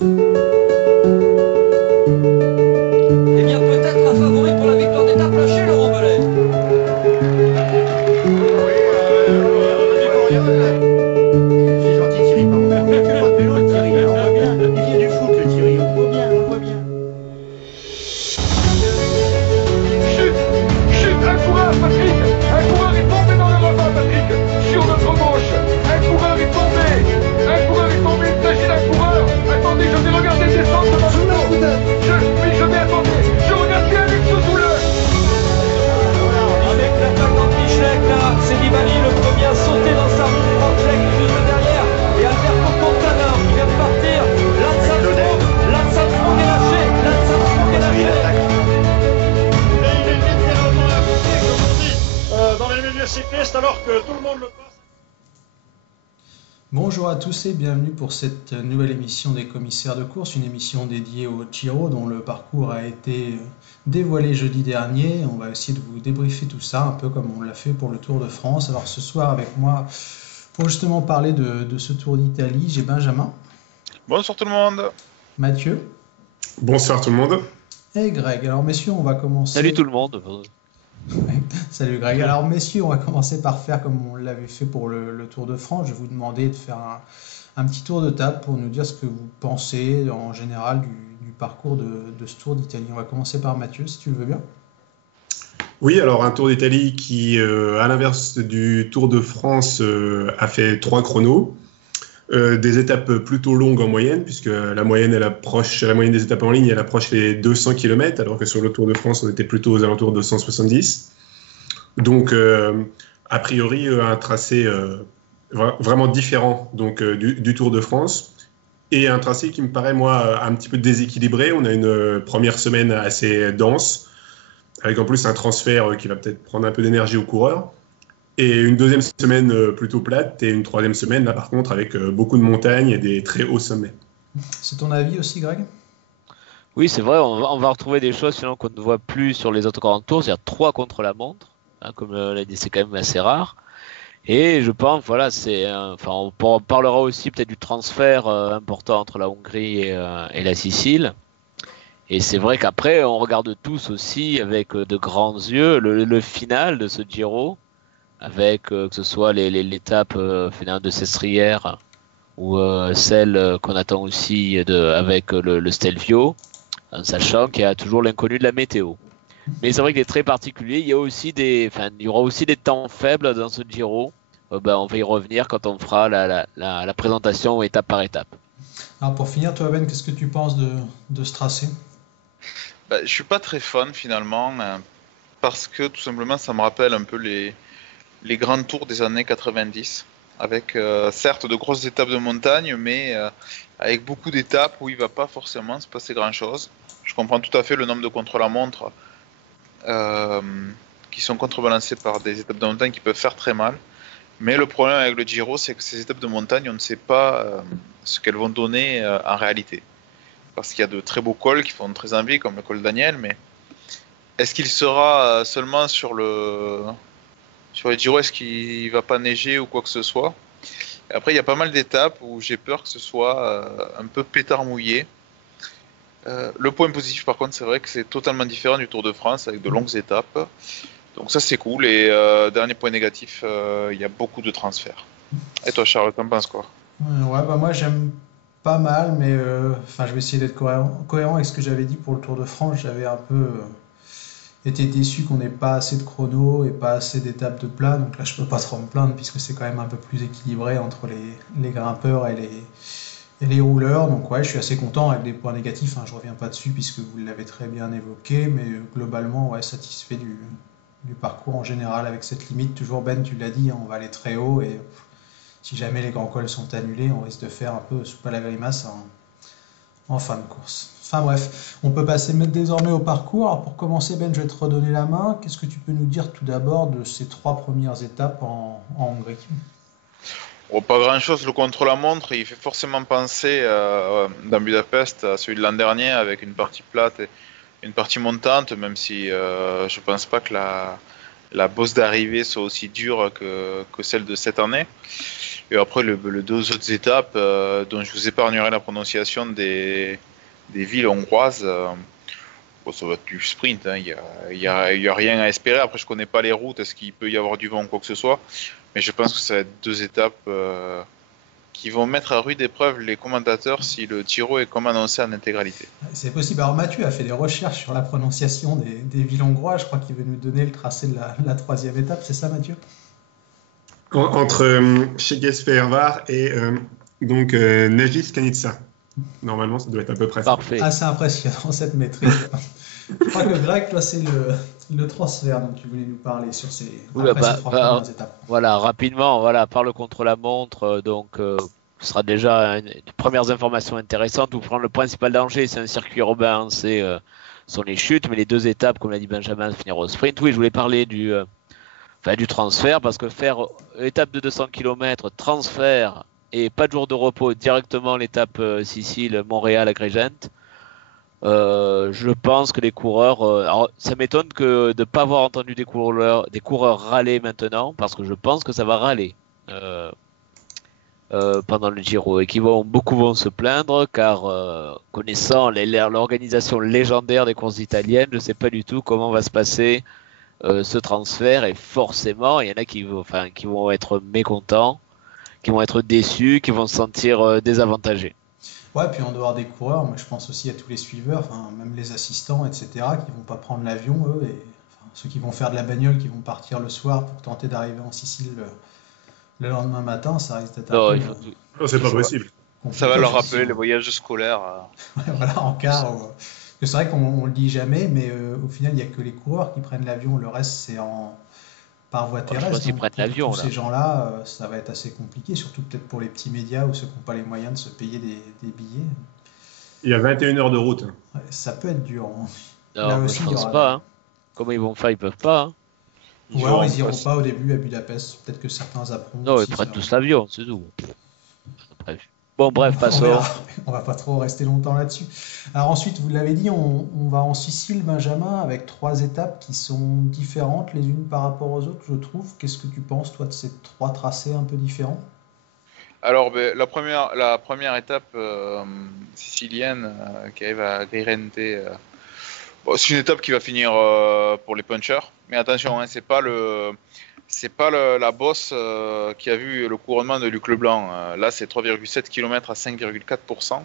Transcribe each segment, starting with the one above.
Eh bien, peut-être un favori pour la victoire d'étape lâché, Laurent Belay. C'est gentil Thierry, pardon. Il fait pas de vélo le Thierry, hein, on voit bien. Il vient du foot le Thierry, on voit bien, on voit bien. Chute, chute, un coureur, Patrick. Un coureur est tombé dans le ravin, Patrick. Sur notre gauche, un coureur est tombé. Un coureur est tombé, il s'agit d'un coureur. Attendez, je vais regarder descendre devant le dos. Je vais attendre. Je regarde bien Alex Soule. Avec l'attaque d'Antichlek, là, c'est Nibali le premier à sauter dans sa roue. Antichlek juste derrière. Et Alberto Contador qui vient de partir. Lance Armstrong est lâché. Lance Armstrong est lâché. Et il est littéralement à côté, comme on dit, dans les milieux cyclistes, alors que tout le monde le passe. Bonjour à tous et bienvenue pour cette nouvelle émission des commissaires de course, une émission dédiée au Giro dont le parcours a été dévoilé jeudi dernier. On va essayer de vous débriefer tout ça, un peu comme on l'a fait pour le Tour de France. Alors ce soir avec moi, pour justement parler de ce Tour d'Italie, j'ai Benjamin. Bonsoir tout le monde. Mathieu. Bonsoir tout le monde. Et Greg. Alors messieurs, on va commencer... Salut tout le monde. Salut Greg. Alors messieurs, on va commencer par faire comme on l'avait fait pour le Tour de France. Je vais vous demander de faire un petit tour de table pour nous dire ce que vous pensez en général du parcours de ce Tour d'Italie. On va commencer par Mathieu, si tu le veux bien. Oui, alors un Tour d'Italie qui, à l'inverse du Tour de France, a fait 3 chronos. Des étapes plutôt longues en moyenne, puisque la moyenne des étapes en ligne, elle approche les 200 km, alors que sur le Tour de France, on était plutôt aux alentours de 170. Donc, a priori, un tracé vraiment différent donc, du Tour de France, et un tracé qui me paraît, moi, un petit peu déséquilibré. On a une première semaine assez dense, avec en plus un transfert qui va peut-être prendre un peu d'énergie aux coureurs. Et une deuxième semaine plutôt plate, et une troisième semaine, là par contre, avec beaucoup de montagnes et des très hauts sommets. C'est ton avis aussi, Greg ? Oui, c'est vrai, on va retrouver des choses finalement qu'on ne voit plus sur les autres grands tours, c'est-à-dire 3 contre la montre, hein, comme l'a dit, c'est quand même assez rare. Et je pense, voilà, on parlera aussi peut-être du transfert important entre la Hongrie et la Sicile. Et c'est vrai qu'après, on regarde tous aussi avec de grands yeux le final de ce Giro, avec que ce soit l'étape finale de Sestriere ou celle qu'on attend aussi avec le Stelvio, en sachant qu'il y a toujours l'inconnu de la météo. Mais c'est vrai qu'il est très particulier. Il y aura aussi des temps faibles dans ce Giro. On va y revenir quand on fera la présentation étape par étape. Alors pour finir, toi Ben, qu'est-ce que tu penses de ce tracé ? Je suis pas très fan finalement, parce que tout simplement ça me rappelle un peu les grands tours des années 90, avec certes de grosses étapes de montagne, mais avec beaucoup d'étapes où il va pas forcément se passer grand-chose. Je comprends tout à fait le nombre de contre-la-montre qui sont contrebalancés par des étapes de montagne qui peuvent faire très mal. Mais le problème avec le Giro, c'est que ces étapes de montagne, on ne sait pas ce qu'elles vont donner en réalité. Parce qu'il y a de très beaux cols qui font très envie, comme le col Daniel, mais est-ce qu'il sera seulement sur le Giro, est-ce qu'il va pas neiger ou quoi que ce soit? Et après, il y a pas mal d'étapes où j'ai peur que ce soit un peu pétard mouillé. Le point positif, par contre, c'est vrai que c'est totalement différent du Tour de France, avec de longues étapes. Donc ça, c'est cool. Et dernier point négatif, il y a beaucoup de transferts. Et toi, Charles, t'en penses quoi? Ouais, moi j'aime pas mal, mais je vais essayer d'être cohérent avec ce que j'avais dit pour le Tour de France. J'avais un peu été déçu qu'on n'ait pas assez de chrono et pas assez d'étapes de plat. Donc là, je peux pas trop me plaindre puisque c'est quand même un peu plus équilibré entre les grimpeurs et les rouleurs. Donc ouais, je suis assez content avec des points négatifs. Je reviens pas dessus puisque vous l'avez très bien évoqué, mais globalement, ouais, satisfait du parcours en général avec cette limite. Toujours Ben, tu l'as dit, on va aller très haut et si jamais les grands cols sont annulés, on risque de faire un peu soupe à la grimace en fin de course. Enfin bref, on peut passer désormais au parcours. Alors pour commencer, Ben, je vais te redonner la main. Qu'est-ce que tu peux nous dire tout d'abord de ces 3 premières étapes en Hongrie ? Pas grand-chose. Le contre-la-montre, il fait forcément penser dans Budapest à celui de l'an dernier, avec une partie plate et une partie montante, même si je pense pas que la bosse d'arrivée soit aussi dure que celle de cette année. Et après, les deux autres étapes, dont je vous épargnerai la prononciation des villes hongroises, bon, ça va être du sprint. Il y a rien à espérer. Après, je connais pas les routes. Est-ce qu'il peut y avoir du vent ou quoi que ce soit? Mais je pense que ça va être deux étapes qui vont mettre à rude épreuve les commentateurs si le Giro est comme annoncé en intégralité. C'est possible. Alors Mathieu a fait des recherches sur la prononciation des villes hongroises. Je crois qu'il veut nous donner le tracé de la troisième étape. C'est ça, Mathieu? Entre Székesfehérvár et Nejes Kanica. Normalement, ça doit être à peu près ça. Parfait. Assez impressionnant cette maîtrise. Je crois que Greg, toi, c'est le transfert dont tu voulais nous parler sur ces trois premières étapes. Voilà, rapidement, par le contre-la-montre, ce sera déjà une premières informations intéressantes. Vous prendre le principal danger, c'est un circuit urbain, sont les chutes, mais les deux étapes, comme l'a dit Benjamin, finir au sprint. Oui, je voulais parler du transfert, parce que faire étape de 200 km, transfert et pas de jour de repos, directement l'étape Sicile-Montréal Agrigent. Je pense que les coureurs, alors ça m'étonne de ne pas avoir entendu des coureurs râler maintenant, parce que je pense que ça va râler pendant le Giro, et beaucoup vont se plaindre, car connaissant l'organisation légendaire des courses italiennes, je ne sais pas du tout comment va se passer ce transfert, et forcément il y en a qui vont être mécontents, qui vont être déçus, qui vont se sentir désavantagés. Ouais, puis en dehors des coureurs, moi je pense aussi à tous les suiveurs, même les assistants, etc., qui vont pas prendre l'avion, eux, et ceux qui vont faire de la bagnole, qui vont partir le soir pour tenter d'arriver en Sicile le lendemain matin, ça risque d'être un peu... Non, c'est pas possible. Ça va leur rappeler les voyages scolaires. Ouais, voilà, en car. C'est vrai qu'on le dit jamais, mais au final, il n'y a que les coureurs qui prennent l'avion, le reste c'est par voie terrestre. Donc, pour tous ces gens-là, ça va être assez compliqué, surtout peut-être pour les petits médias ou ceux qui n'ont pas les moyens de se payer des billets. Il y a 21 heures de route. Ouais, ça peut être dur. Non, là aussi, je pense pas. Hein. Comment ils vont faire? Ils peuvent pas. Hein. Ou alors ils n'iront pas au début à Budapest. Peut-être que certains apprendront. Non, ils prennent tous l'avion, c'est tout. Bref. Bon, bref, passons. On va pas trop rester longtemps là-dessus. Alors ensuite, vous l'avez dit, on va en Sicile, Benjamin, avec 3 étapes qui sont différentes les unes par rapport aux autres, je trouve. Qu'est-ce que tu penses, toi, de ces 3 tracés un peu différents? Alors, la première étape sicilienne qui arrive à Agrigente, c'est une étape qui va finir pour les punchers. Mais attention, c'est pas la bosse qui a vu le couronnement de Luc Leblanc. Là, c'est 3,7 km à 5,4%.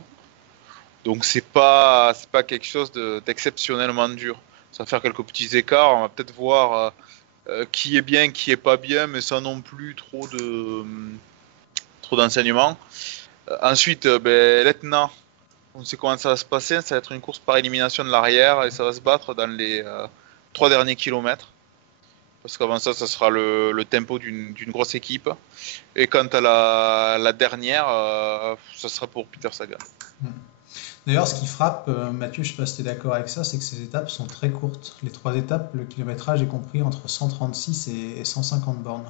Donc, c'est pas quelque chose d'exceptionnellement dur. Ça va faire quelques petits écarts. On va peut-être voir qui est bien, qui est pas bien, mais sans non plus trop d'enseignements. Ensuite, l'Etna, on sait comment ça va se passer. Ça va être une course par élimination de l'arrière et ça va se battre dans les 3 derniers kilomètres. Parce qu'avant ça sera le tempo d'une grosse équipe. Et quant à la dernière, ça sera pour Peter Sagan. D'ailleurs, ce qui frappe, Mathieu, je ne sais pas si tu es d'accord avec ça, c'est que ces étapes sont très courtes. Les 3 étapes, le kilométrage est compris entre 136 et 150 bornes.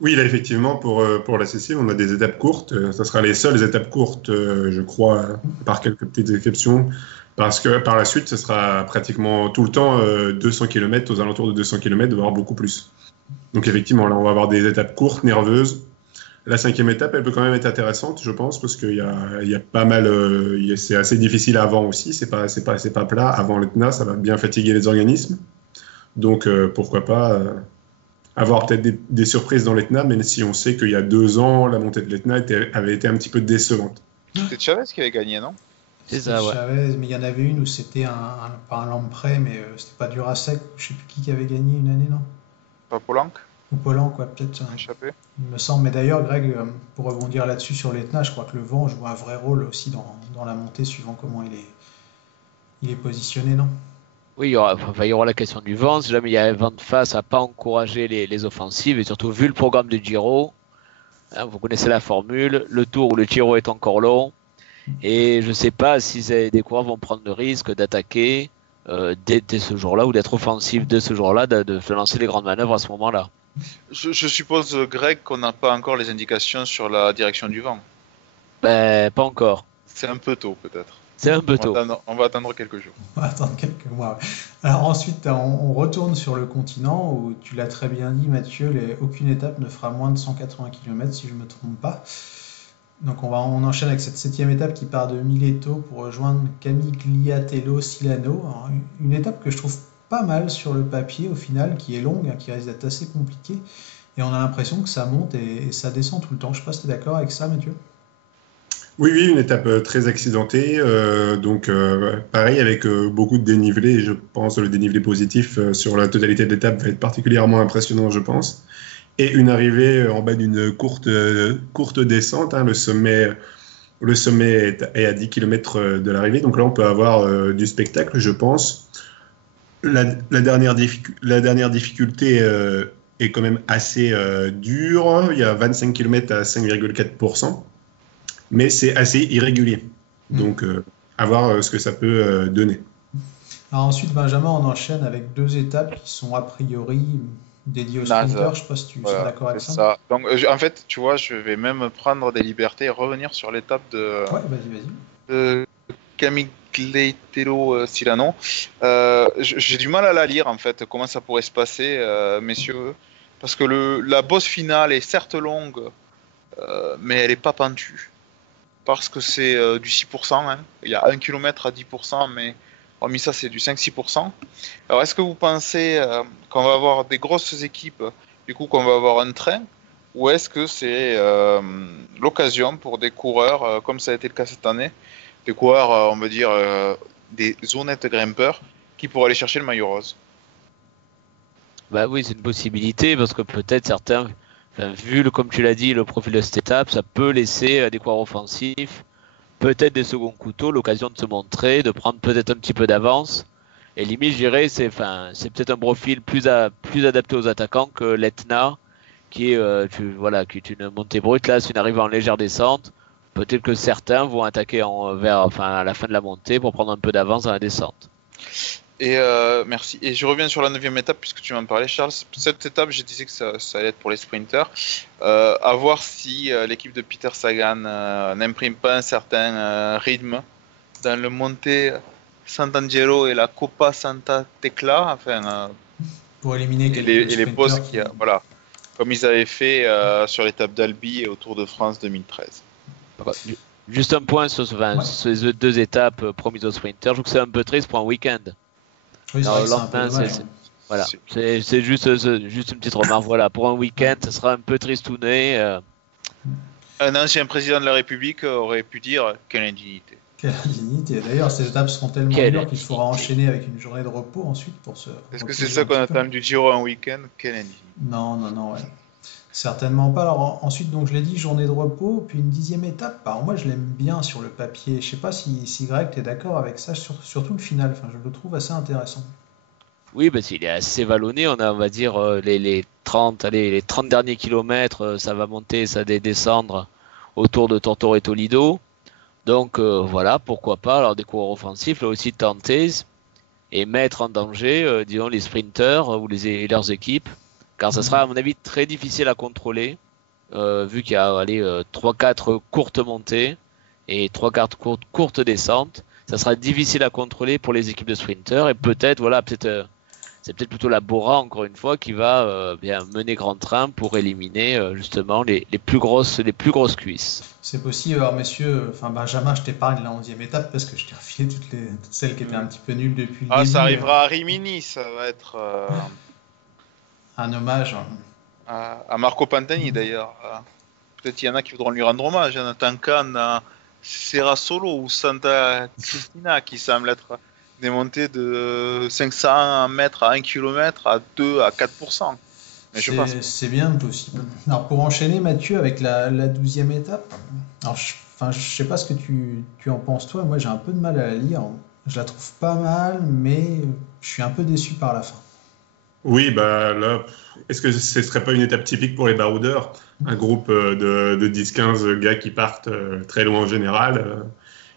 Oui, là, effectivement, pour la Sicile, on a des étapes courtes. Ça sera les seules étapes courtes, je crois, par quelques petites exceptions. Parce que par la suite, ce sera pratiquement tout le temps 200 km, aux alentours de 200 km, voire beaucoup plus. Donc effectivement, là, on va avoir des étapes courtes, nerveuses. La 5e étape, elle peut quand même être intéressante, je pense, parce qu'il y a pas mal... c'est assez difficile avant aussi, c'est pas plat. Avant l'Etna, ça va bien fatiguer les organismes. Donc pourquoi pas avoir peut-être des surprises dans l'Etna, même si on sait qu'il y a 2 ans, la montée de l'Etna avait été un petit peu décevante. C'était Chavez qui avait gagné, non? C'est ça, ouais. Chavez, mais il y en avait une où c'était pas un Lamprey, mais c'était pas Durasek, je sais plus qui avait gagné une année, non? Pas Polanc? Ou Polanc, quoi, peut-être. Échappé. Il me semble. Mais d'ailleurs, Greg, pour rebondir là-dessus sur l'Etna, je crois que le vent joue un vrai rôle aussi dans la montée, suivant comment il est positionné, non? Oui, il y aura la question du vent. Si jamais il y a un vent de face, à pas encourager les offensives, et surtout vu le programme de Giro, hein, vous connaissez la formule, le tour où le Giro est encore long, et je ne sais pas si des coureurs vont prendre le risque d'attaquer dès ce jour-là, ou d'être offensifs dès ce jour-là, de lancer les grandes manœuvres à ce moment-là. Je suppose, Greg, qu'on n'a pas encore les indications sur la direction du vent. Pas encore. C'est un peu tôt, peut-être. C'est un peu tôt. On va attendre quelques jours. On va attendre quelques mois. Ouais. Alors ensuite, on retourne sur le continent où tu l'as très bien dit, Mathieu, aucune étape ne fera moins de 180 km si je ne me trompe pas. Donc on enchaîne avec cette 7e étape qui part de Mileto pour rejoindre Camigliatello-Silano. Alors, une étape que je trouve pas mal sur le papier au final, qui est longue, hein, qui risque d'être assez compliquée. Et on a l'impression que ça monte et ça descend tout le temps. Je ne sais pas si tu es d'accord avec ça, Mathieu. Oui, une étape très accidentée, pareil avec beaucoup de dénivelé. Je pense que le dénivelé positif sur la totalité de l'étape va être particulièrement impressionnant, je pense. Et une arrivée en bas d'une courte descente, hein, le sommet est à 10 km de l'arrivée, donc là on peut avoir du spectacle, je pense. La dernière difficulté est quand même assez dure, il y a 25 km à 5,4%. Mais c'est assez irrégulier. Donc, à voir ce que ça peut donner. Alors ensuite, Benjamin, on enchaîne avec 2 étapes qui sont a priori dédiées aux sprinters. Je ne sais pas si tu es d'accord avec ça. Donc, en fait, tu vois, je vais même prendre des libertés et revenir sur l'étape de Camigliatello-Silano. J'ai du mal à la lire, en fait, comment ça pourrait se passer, messieurs. Parce que la bosse finale est certes longue, mais elle n'est pas pentue. Parce que c'est du 6%, hein. Il y a 1 km à 10%, mais hormis ça, c'est du 5-6%. Alors, est-ce que vous pensez qu'on va avoir des grosses équipes, du coup, qu'on va avoir un train, ou est-ce que c'est l'occasion pour des coureurs, comme ça a été le cas cette année, des coureurs, on va dire, des honnêtes grimpeurs, qui pourraient aller chercher le maillot rose? Bah oui, c'est une possibilité, parce que peut-être certains... vu, comme tu l'as dit, le profil de cette étape, ça peut laisser des coureurs offensifs, peut-être des seconds couteaux, l'occasion de se montrer, de prendre peut-être un petit peu d'avance. Et limite, je dirais, c'est peut-être un profil plus adapté aux attaquants que l'Etna, qui est une montée brute. Là, c'est une arrivée en légère descente. Peut-être que certains vont attaquer à la fin de la montée pour prendre un peu d'avance dans la descente. Et merci. Et je reviens sur la 9e étape, puisque tu m'en parlais, Charles. Cette étape, je disais que ça allait être pour les sprinters. À voir si l'équipe de Peter Sagan n'imprime pas un certain rythme dans le Monte Sant'Angelo et la Coppa Santa Tecla. Pour éliminer les bosses comme ils avaient fait sur l'étape d'Albi et au Tour de France 2013. Juste un point sur ces 2 étapes promises aux sprinters. Je trouve que c'est un peu triste pour un week-end. Oui, c'est juste une petite remarque. Voilà, pour un week-end, ça sera un peu tristouné. Un ancien président de la République aurait pu dire quelle indignité. Quelle indignité. D'ailleurs, ces étapes seront tellement dures qu'il faudra enchaîner avec une journée de repos ensuite pour se. Est-ce que c'est ça qu'on attend du Giro un week-end? Quelle indignité. Non, ouais. Certainement pas. Alors ensuite, donc je l'ai dit, journée de repos, puis une 10e étape. Alors moi, je l'aime bien sur le papier. Je sais pas si Greg, tu es d'accord avec ça, surtout le final. Enfin, je le trouve assez intéressant. Oui, parce qu'il est assez vallonné. On va dire les 30 derniers kilomètres, ça va monter, ça va descendre autour de Tortore et Toledo. Donc voilà, pourquoi pas. Alors des coureurs offensifs, là aussi tenter et mettre en danger, disons, les sprinters ou leurs équipes. Car ça sera à mon avis très difficile à contrôler, vu qu'il y a 3-4 courtes montées et 3-4 courtes descentes. Ça sera difficile à contrôler pour les équipes de sprinters et c'est peut-être plutôt la Bora, encore une fois, qui va mener grand train pour éliminer justement les plus grosses cuisses. C'est possible. Alors messieurs, Benjamin, je t'épargne la 11e étape parce que je t'ai refilé toutes celles qui étaient un petit peu nulles depuis le début. Ça arrivera à Rimini, ça va être... un hommage à Marco Pantani d'ailleurs. Peut-être qu'il y en a qui voudront lui rendre hommage. Nathan Kahn à Serrasolo ou Santa Cristina qui semble être des montées de 500 mètres à 1 km à 2 à 4%. Mais c'est bien possible. Alors pour enchaîner, Mathieu, avec la 12e étape, alors je sais pas ce que tu en penses toi. Moi j'ai un peu de mal à la lire. Je la trouve pas mal, mais je suis un peu déçu par la fin. Oui, là, est-ce que ce ne serait pas une étape typique pour les baroudeurs? Un groupe de 10-15 gars qui partent très loin en général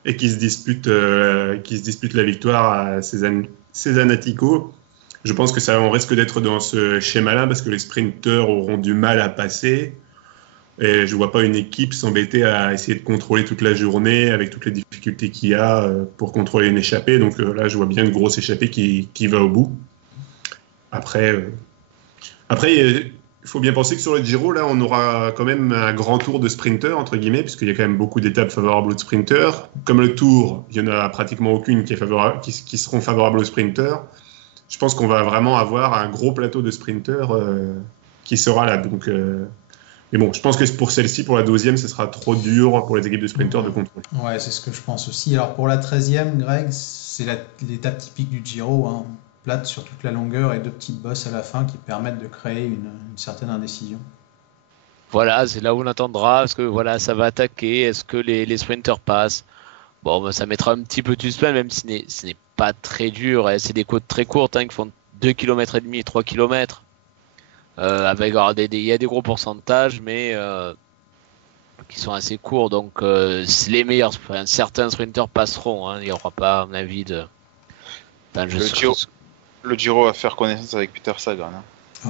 et qui se disputent la victoire à Cesanatico. Je pense que on risque d'être dans ce schéma-là parce que les sprinteurs auront du mal à passer. Et je vois pas une équipe s'embêter à essayer de contrôler toute la journée avec toutes les difficultés qu'il y a pour contrôler une échappée. Donc là, je vois bien une grosse échappée qui va au bout. Après, il faut bien penser que sur le Giro, là, on aura quand même un grand tour de sprinters, entre guillemets, puisqu'il y a quand même beaucoup d'étapes favorables aux sprinters. Comme le Tour, il n'y en a pratiquement aucune qui seront favorables aux sprinters. Je pense qu'on va vraiment avoir un gros plateau de sprinters qui sera là. Donc, mais bon, je pense que pour celle-ci, pour la 12e, ce sera trop dur pour les équipes de sprinters de contrôler. Ouais, c'est ce que je pense aussi. Alors pour la 13e, Greg, c'est l'étape typique du Giro, hein. Plate sur toute la longueur et 2 petites bosses à la fin qui permettent de créer une certaine indécision. Voilà, c'est là où on attendra. Est-ce que voilà, ça va attaquer? Est-ce que les sprinters passent? Bon, bah, ça mettra un petit peu de semaine, même si ce n'est pas très dur. C'est des côtes très courtes qui font 2,5 km et 3 km. Avec il y a des gros pourcentages, mais qui sont assez courts. Donc, les meilleurs, certains sprinters passeront. Hein, il n'y aura pas, à mon avis, le Giro va faire connaissance avec Peter Sagan. Hein.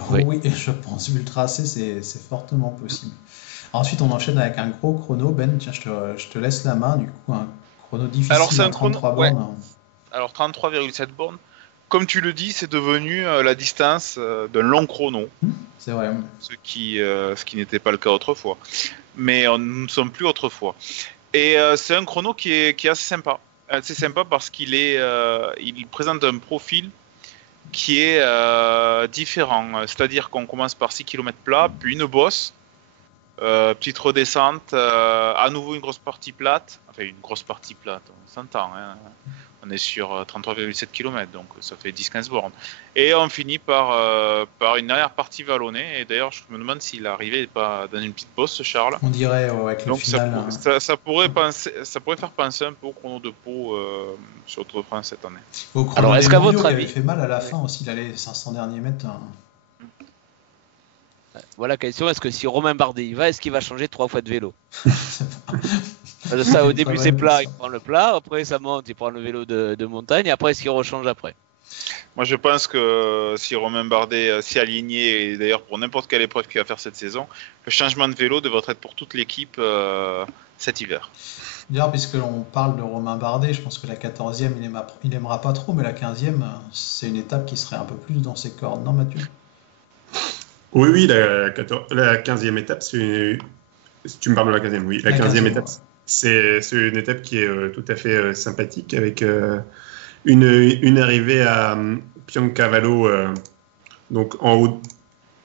Oui, je pense. Vu le tracé, c'est fortement possible. Ensuite, on enchaîne avec un gros chrono. Ben, tiens, je te laisse la main. Du coup, un chrono difficile. Alors, c'est un 33 chrono, bornes. ouais. Alors, 33,7 bornes. Comme tu le dis, c'est devenu la distance d'un long chrono. C'est vrai. Ce qui n'était pas le cas autrefois. Mais nous ne sommes plus autrefois. Et c'est un chrono qui est assez sympa. C'est sympa parce il présente un profil qui est différent. C'est-à-dire qu'on commence par 6 km plat, puis une bosse, petite redescente, à nouveau une grosse partie plate. Enfin, une grosse partie plate, on s'entend. Hein. On est sur 33,7 km, donc ça fait 10-15 bornes. Et on finit par une dernière partie vallonnée. Et d'ailleurs, je me demande s'il arrivait pas dans une petite bosse, Charles. On dirait avec le donc final. Ça pourrait faire penser un peu au chrono de Pau sur le Tour de France cette année. Au chrono Alors, est-ce qu'à votre il avis, avait fait mal à la fin aussi, il allait les 500 derniers mètres. Voilà la question, est-ce que si Romain Bardet y va, est-ce qu'il va changer 3 fois de vélo? Ça, au début c'est plat, il prend le plat, après ça monte, il prend le vélo de montagne, et après est-ce qu'il rechange après? Moi je pense que si Romain Bardet s'y alignait, et d'ailleurs pour n'importe quelle épreuve qu'il va faire cette saison, le changement de vélo devrait être pour toute l'équipe cet hiver. D'ailleurs, puisque l'on parle de Romain Bardet, je pense que la 14e il aimera pas trop, mais la 15e c'est une étape qui serait un peu plus dans ses cordes, non Mathieu? Oui, la 15e étape, si tu me parles de la 15e, oui. La 15e étape, c'est une étape qui est tout à fait sympathique, avec une arrivée à Piancavallo, donc en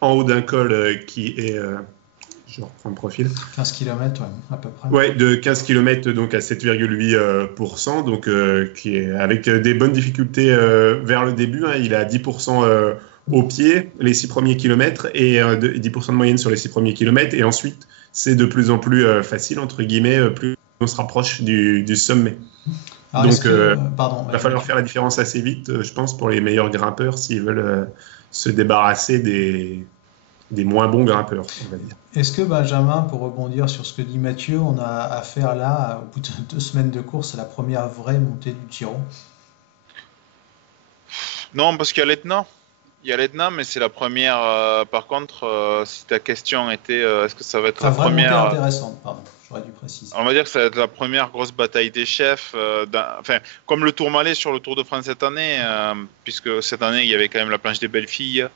haut d'un col qui est... je reprends le profil. 15 km, ouais, à peu près. Ouais, de 15 km donc à 7,8%, donc qui est avec des bonnes difficultés vers le début. Hein, il est à 10% au pied, les 6 premiers kilomètres, et 10% de moyenne sur les 6 premiers kilomètres. Et ensuite, c'est de plus en plus facile, entre guillemets, plus on se rapproche du sommet. Alors, donc, il va falloir faire la différence assez vite, je pense, pour les meilleurs grimpeurs, s'ils veulent se débarrasser des moins bons grimpeurs, on va dire. Est-ce que, Benjamin, pour rebondir sur ce que dit Mathieu, on a affaire là, au bout de 2 semaines de course, à la première vraie montée du Giro? Non, parce qu'il y a l'Etna. Il y a l'Etna, mais c'est la première. Par contre, si ta question était est-ce que ça va être la première. Montée intéressante, pardon, j'aurais dû préciser. On va dire que ça va être la première grosse bataille des chefs. Comme le Tourmalet sur le Tour de France cette année, puisque cette année, il y avait quand même la planche des belles filles.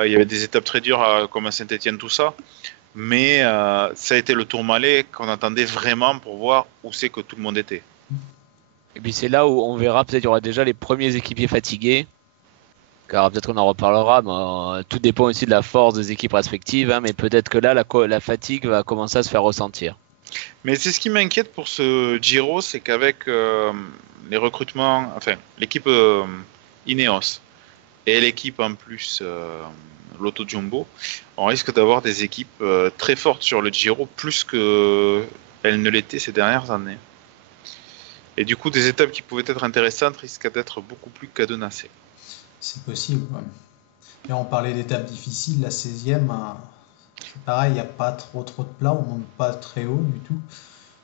Il y avait des étapes très dures comme à Saint-Étienne, tout ça. Mais ça a été le Tourmalet qu'on attendait vraiment pour voir où c'est que tout le monde était. Et puis c'est là où on verra, peut-être il y aura déjà les premiers équipiers fatigués. Car peut-être qu'on en reparlera, mais tout dépend aussi de la force des équipes respectives. Hein, mais peut-être que là, la fatigue va commencer à se faire ressentir. Mais c'est ce qui m'inquiète pour ce Giro, c'est qu'avec les recrutements, enfin l'équipe Ineos et l'équipe en plus Lotto Jumbo, on risque d'avoir des équipes très fortes sur le Giro, plus qu'elles ne l'étaient ces dernières années. Et du coup, des étapes qui pouvaient être intéressantes risquent d'être beaucoup plus cadenassées. C'est possible. Ouais. Et on parlait d'étapes difficiles, la 16e, c'est pareil, il n'y a pas trop de plats, on ne monte pas très haut du tout.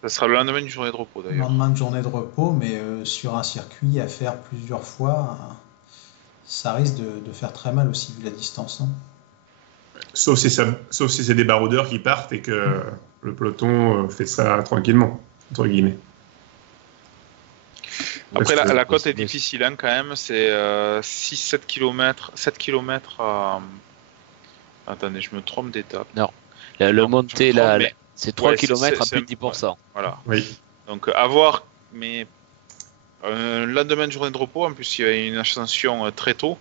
Ça sera le lendemain d'une journée de repos d'ailleurs. Le lendemain de journée de repos, mais sur un circuit à faire plusieurs fois, ça risque de faire très mal aussi vu la distance. Non ? Sauf si c'est des baroudeurs qui partent et que le peloton fait ça tranquillement, entre guillemets. Après, Parce que- la côte est difficile hein, quand même. C'est 6-7 km. 7 km à... Attendez, je me trompe d'étape. Non. Le Non, montée, je me trompe, là, mais- c'est 3 Ouais, km à c'est plus de 10%. Voilà. Oui. Donc, à voir. Mais le lendemain de journée de repos, en plus, il y a une ascension très tôt.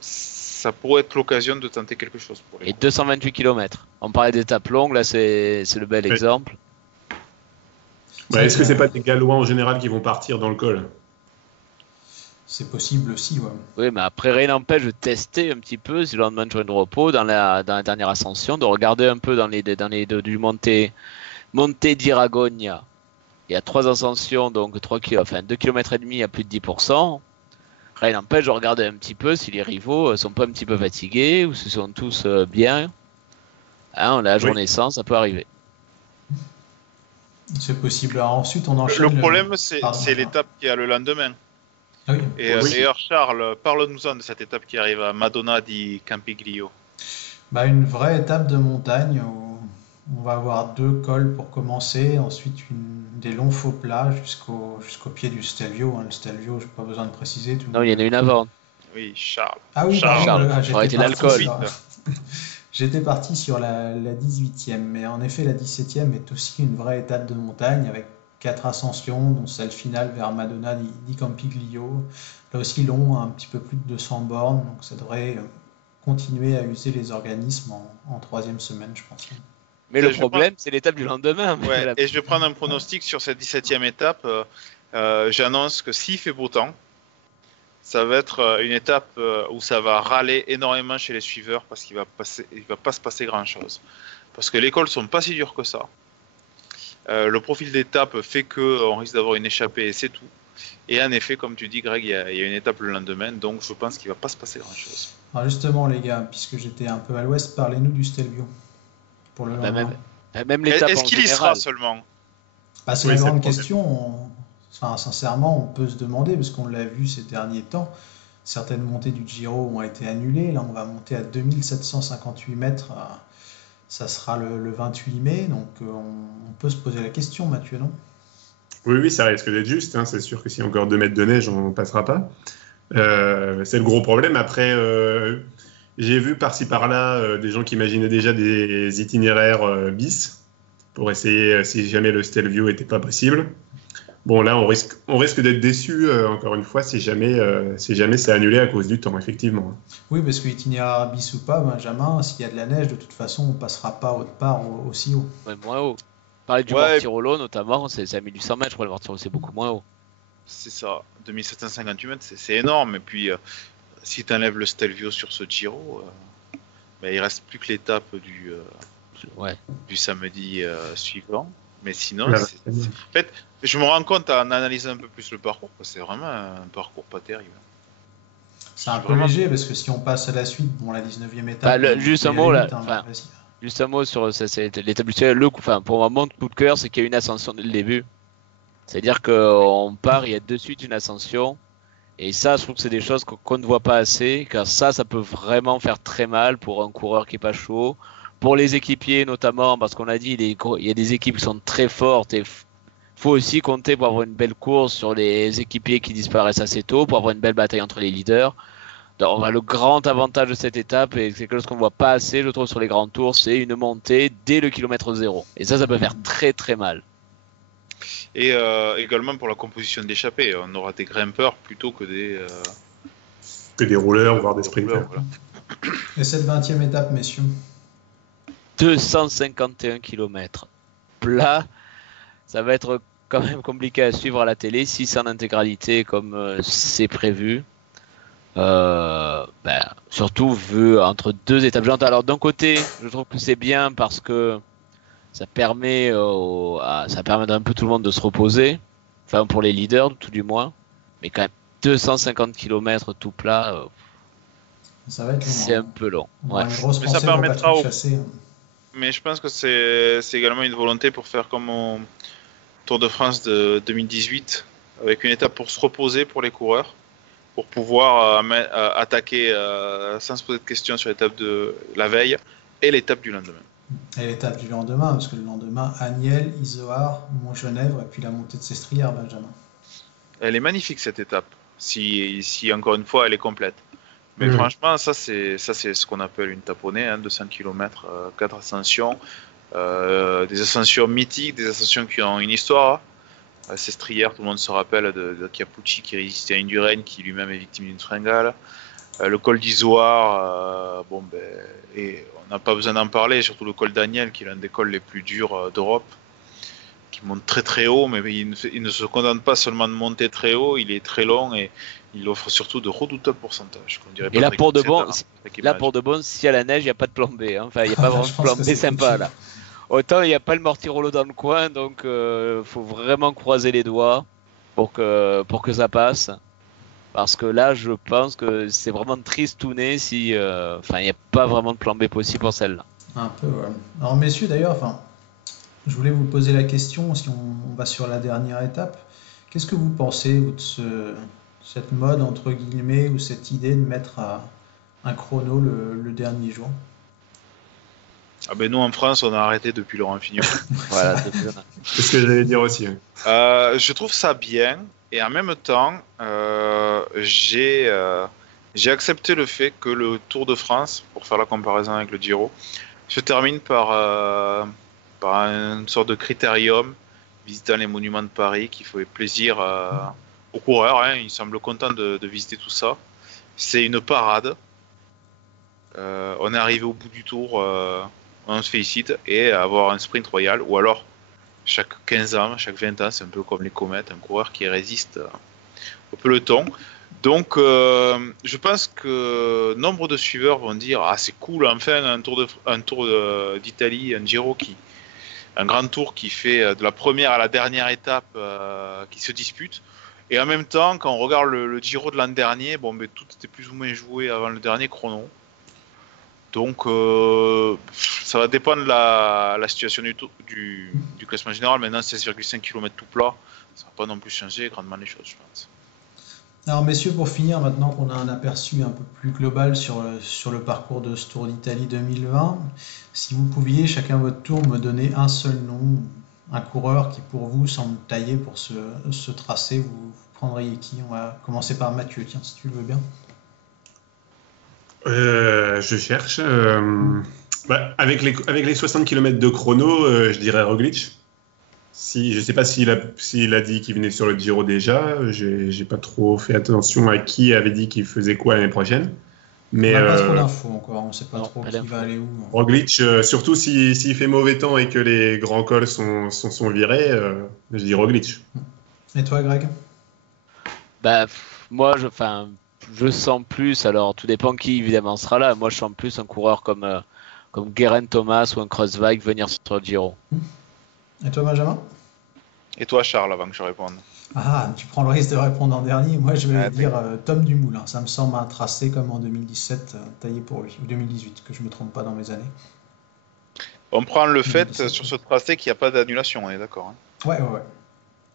Ça pourrait être l'occasion de tenter quelque chose pour les Et 228 km. On parlait d'étapes longues, là, c'est le bel Oui. exemple. Est-ce que c'est pas des Gallois en général qui vont partir dans le col? C'est possible aussi, ouais. Oui, mais après, rien n'empêche de tester un petit peu, si le lendemain de journée de repos, dans la dernière ascension, de regarder un peu dans les du Monte d'Iragogna. Il y a 3 ascensions, donc 2 km et demi à plus de 10%. Rien n'empêche de regarder un petit peu si les rivaux sont pas un petit peu fatigués ou si sont tous bien. Hein, la journée sans, ça peut arriver. C'est possible. Alors, ensuite, on enchaîne. Le problème, c'est Pardon. l'étape qui a le lendemain. Oui. Et Oui. d'ailleurs, Charles, parle-nous-en de cette étape qui arrive à Madonna di Campiglio. Bah, une vraie étape de montagne où on va avoir 2 cols pour commencer, ensuite des longs faux plats jusqu'au pied du Stelvio. Le Stelvio, je n'ai pas besoin de préciser. Tout le Non, il y en a une avant. Oui, Charles. Ah oui, Charles. pardon, Charles, j'étais arrêtez parti l'alcool. sur- J'étais parti sur la 18e, mais en effet, la 17e est aussi une vraie étape de montagne avec 4 ascensions, dont celle finale vers Madonna di Campiglio. Là aussi long, un petit peu plus de 200 bornes, donc ça devrait continuer à user les organismes en 3e semaine, je pense. Mais le Je problème, c'est l'étape du lendemain. Ouais, et je vais prendre un pronostic sur cette 17e étape. J'annonce que s'il fait beau temps, ça va être une étape où ça va râler énormément chez les suiveurs parce qu'il va pas se passer grand-chose. Parce que les cols sont pas si durs que ça. Le profil d'étape fait qu'on risque d'avoir une échappée et c'est tout. Et en effet, comme tu dis, Greg, il y a une étape le lendemain, donc je pense qu'il va pas se passer grand-chose. Alors justement, les gars, puisque j'étais un peu à l'ouest, parlez-nous du Stelvio pour le Bah, lendemain. même l'étape Est-ce en qu'il y sera général. seulement? Bah, c'est Oui, la c'est grande le problème. question. Enfin, sincèrement, on peut se demander, parce qu'on l'a vu ces derniers temps, certaines montées du Giro ont été annulées. Là, on va monter à 2758 mètres. Ça sera le 28 mai. Donc, on peut se poser la question, Mathieu, non? Oui, ça risque d'être juste. Hein. C'est sûr que s'il y a encore 2 mètres de neige, on ne passera pas. C'est le gros problème. Après, j'ai vu par-ci par-là des gens qui imaginaient déjà des itinéraires bis pour essayer si jamais le Stelvio n'était pas possible. Bon, là, on risque d'être déçu, encore une fois, si jamais c'est annulé à cause du temps, effectivement. Oui, parce que itinéraire bis ou pas, Benjamin, s'il y a de la neige, de toute façon, on passera pas autre part aussi haut. Ouais, moins haut. Parler du Ouais. Mortirolo notamment, c'est à 1800 mètres, je crois, le Mortirolo c'est beaucoup moins haut. C'est ça, 2758 mètres, c'est énorme. Et puis, si tu enlèves le Stelvio sur ce Giro, ben, il reste plus que l'étape Ouais. du samedi suivant. Mais sinon, Voilà. en fait, je me rends compte en analysant un peu plus le parcours, que c'est vraiment un parcours pas terrible. C'est un peu Vraiment. léger, parce que si on passe à la suite, bon, la 19e étape. Bah, on juste peut un y mot, aller là, vite, hein, enfin, vas-y. Juste un mot sur l'étape du ciel. Pour moi, mon coup de cœur, c'est qu'il y a une ascension dès le début. C'est-à-dire qu'on part, il y a de suite une ascension. Et ça, je trouve que c'est des choses qu'on ne voit pas assez, car ça peut vraiment faire très mal pour un coureur qui est pas chaud. Pour les équipiers notamment, parce qu'on a dit, il y a des équipes qui sont très fortes et faut aussi compter pour avoir une belle course sur les équipiers qui disparaissent assez tôt, pour avoir une belle bataille entre les leaders. Donc, le grand avantage de cette étape, et c'est quelque chose qu'on ne voit pas assez, je trouve, sur les grands tours, c'est une montée dès le kilomètre 0. Et ça peut faire très très mal. Et également pour la composition de l'échappée, on aura des grimpeurs plutôt que des rouleurs, voire des des sprinters. rouleurs, voilà. Et cette 20e étape, messieurs? 251 km. Plat, ça va être quand même compliqué à suivre à la télé, si c'est en intégralité comme c'est prévu. Surtout vu entre 2 étapes géantes. Alors d'un côté, je trouve que c'est bien parce que ça permet d'un peu tout le monde de se reposer, enfin pour les leaders tout du moins, mais quand même 250 km tout plat, Ça va être long. c'est hein. un peu long. On aura Ouais. une grosse Mais ça pensée pour permettra Patrick au- Chassé, hein. Mais je pense que c'est également une volonté pour faire comme au Tour de France de 2018, avec une étape pour se reposer pour les coureurs, pour pouvoir attaquer sans se poser de questions sur l'étape de la veille et l'étape du lendemain. Et l'étape du lendemain, parce que le lendemain, Aniel, Izoard, Montgenèvre, et puis la montée de Sestrières, Benjamin. Elle est magnifique cette étape, si encore une fois elle est complète. Mais franchement, ça c'est ce qu'on appelle une taponnée, 200 km, 4 ascensions, des ascensions mythiques, des ascensions qui ont une histoire. Sestrières, tout le monde se rappelle de Capucci qui résistait à Indurain, qui lui-même est victime d'une fringale. Le col d'Izoard, et on n'a pas besoin d'en parler, surtout le col d'Aniel, qui est l'un des cols les plus durs d'Europe, qui monte très très haut, mais il ne se contente pas seulement de monter très haut, il est très long et il offre surtout de redoutables pourcentages. Et là pour de bon, s'il y a la neige, il n'y a pas de plan B. Enfin, il n'y a pas vraiment de plan B sympa là. Autant il n'y a pas le Mortirolo dans le coin, donc faut vraiment croiser les doigts pour que ça passe. Parce que là, je pense que c'est vraiment tristouné si, il n'y a pas vraiment de plan B possible pour celle-là. Un peu, ouais. Alors, messieurs, d'ailleurs, je voulais vous poser la question, si on va sur la dernière étape, qu'est-ce que vous pensez de cette mode, entre guillemets, ou cette idée de mettre un chrono le dernier jour? Ah ben nous en France on a arrêté depuis Laurent Fignon. Voilà, c'est ce que j'allais dire aussi. Je trouve ça bien et en même temps j'ai accepté le fait que le Tour de France, pour faire la comparaison avec le Giro, se termine par une sorte de critérium visitant les monuments de Paris qui fait plaisir aux coureurs. Ils semblent contents de visiter tout ça. C'est une parade. On est arrivé au bout du tour. On se félicite et avoir un sprint royal ou alors chaque 15 ans, chaque 20 ans, c'est un peu comme les comètes, un coureur qui résiste au peloton. Donc je pense que nombre de suiveurs vont dire c'est cool, enfin un tour d'Italie, un Giro un grand tour qui fait de la première à la dernière étape qui se dispute. Et en même temps, quand on regarde le Giro de l'an dernier, tout était plus ou moins joué avant le dernier chrono. Donc ça va dépendre de la situation du classement général. Maintenant 16,5 km tout plat, ça va pas non plus changer grandement les choses, je pense. Alors messieurs, pour finir, maintenant qu'on a un aperçu un peu plus global sur le parcours de ce Tour d'Italie 2020, si vous pouviez chacun votre tour me donner un seul nom, un coureur qui pour vous semble taillé pour ce tracé, vous prendriez qui? On va commencer par Mathieu, tiens, si tu le veux bien. Je cherche. Avec les 60 km de chrono, je dirais Roglic. Je ne sais pas s'il a dit qu'il venait sur le Giro déjà. J'ai pas trop fait attention à qui avait dit qu'il faisait quoi l'année prochaine. Mais, on n'a pas trop d'infos encore. On ne sait pas trop qui va aller où. Roglic, surtout s'il fait mauvais temps et que les grands cols sont virés, je dis Roglic. Et toi, Greg? Moi, je sens plus, alors tout dépend qui évidemment sera là, moi je sens plus un coureur comme Geraint Thomas ou un Kreuzweig venir sur le Giro. Et toi Benjamin? Et toi Charles, avant que je réponde? Tu prends le risque de répondre en dernier. Moi je vais dire Tom Dumoulin, ça me semble un tracé comme en 2017 taillé pour lui, ou 2018, que je me trompe pas dans mes années. On prend le fait sur ce tracé qu'il n'y a pas d'annulation, on est d'accord? Ouais.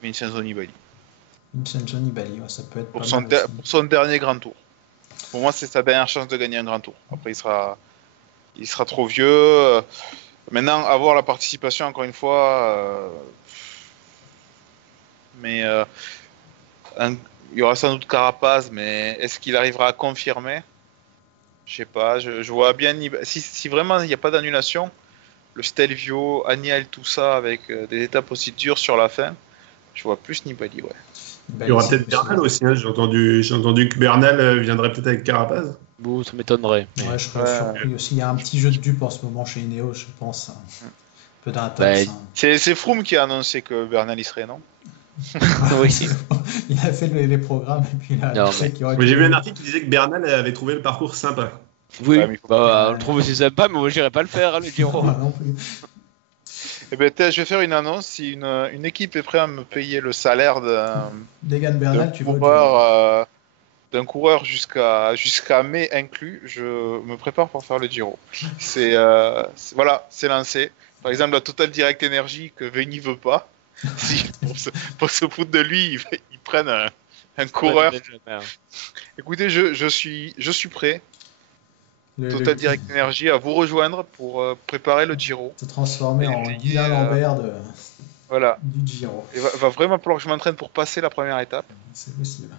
Vincenzo Nibali. Vincenzo Nibali, ça peut être pour son dernier grand tour. Pour moi, c'est sa dernière chance de gagner un grand tour. Après, il sera trop vieux. Maintenant, avoir la participation, encore une fois, mais il y aura sans doute Carapaz, mais est-ce qu'il arrivera à confirmer? Je sais pas. Je vois bien Nibali. Si vraiment il n'y a pas d'annulation, le Stelvio, Aniel, tout ça, avec des étapes aussi dures sur la fin, je vois plus Nibali, ouais. Il y aura peut-être Bernal aussi, j'ai entendu que Bernal viendrait peut-être avec Carapaz. Bon, ça m'étonnerait. Ouais, je serais surpris aussi. Il y a un petit jeu de dupe en ce moment chez Ineos, je pense. Un peu d'intox. C'est Froome qui a annoncé que Bernal y serait, non? Oui. Il a fait les programmes et puis il a j'ai vu un article qui disait que Bernal avait trouvé le parcours sympa. Oui, on le trouve aussi sympa, mais moi j'irai pas le faire, le Giro. Non plus. Eh ben, je vais faire une annonce. Si une équipe est prête à me payer le salaire d'un coureur jusqu'à mai inclus, je me prépare pour faire le Giro. C'est lancé. Par exemple, la Total Direct Energy que Veni veut pas. Si pour se foutre de lui, ils prennent un un coureur. Jamais, hein. Écoutez, je suis prêt. Le- Total le- Direct Energy à vous rejoindre pour préparer le Giro. Se transformer en Et, Guilain Lambert Voilà. du Giro. Il va vraiment falloir que je m'entraîne pour passer la première étape C'est possible.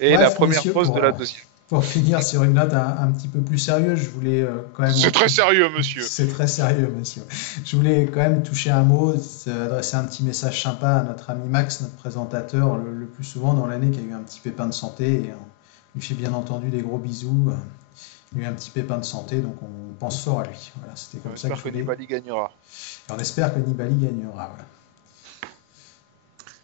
et Bref, la première messieurs, pause de pour, la deuxième. Pour finir sur une note un petit peu plus sérieuse, je voulais quand même... C'est très sérieux, monsieur. C'est très sérieux, monsieur. Je voulais quand même toucher un mot, adresser un petit message sympa à notre ami Max, notre présentateur, le plus souvent dans l'année, qui a eu un petit pépin de santé. Et on lui fait bien entendu des gros bisous. Il a eu un petit pépin de santé, donc on pense fort à lui. Voilà, c'était comme ça J'espère que je voulais... Nibali gagnera. Et on espère que Nibali gagnera. Voilà.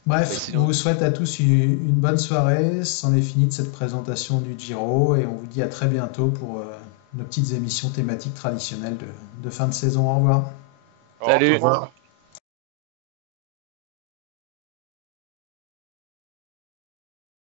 Bref, Mais sinon- on vous souhaite à tous une bonne soirée. C'en est fini de cette présentation du Giro et on vous dit à très bientôt pour nos petites émissions thématiques traditionnelles de fin de saison. Au revoir. Au Salut. revoir.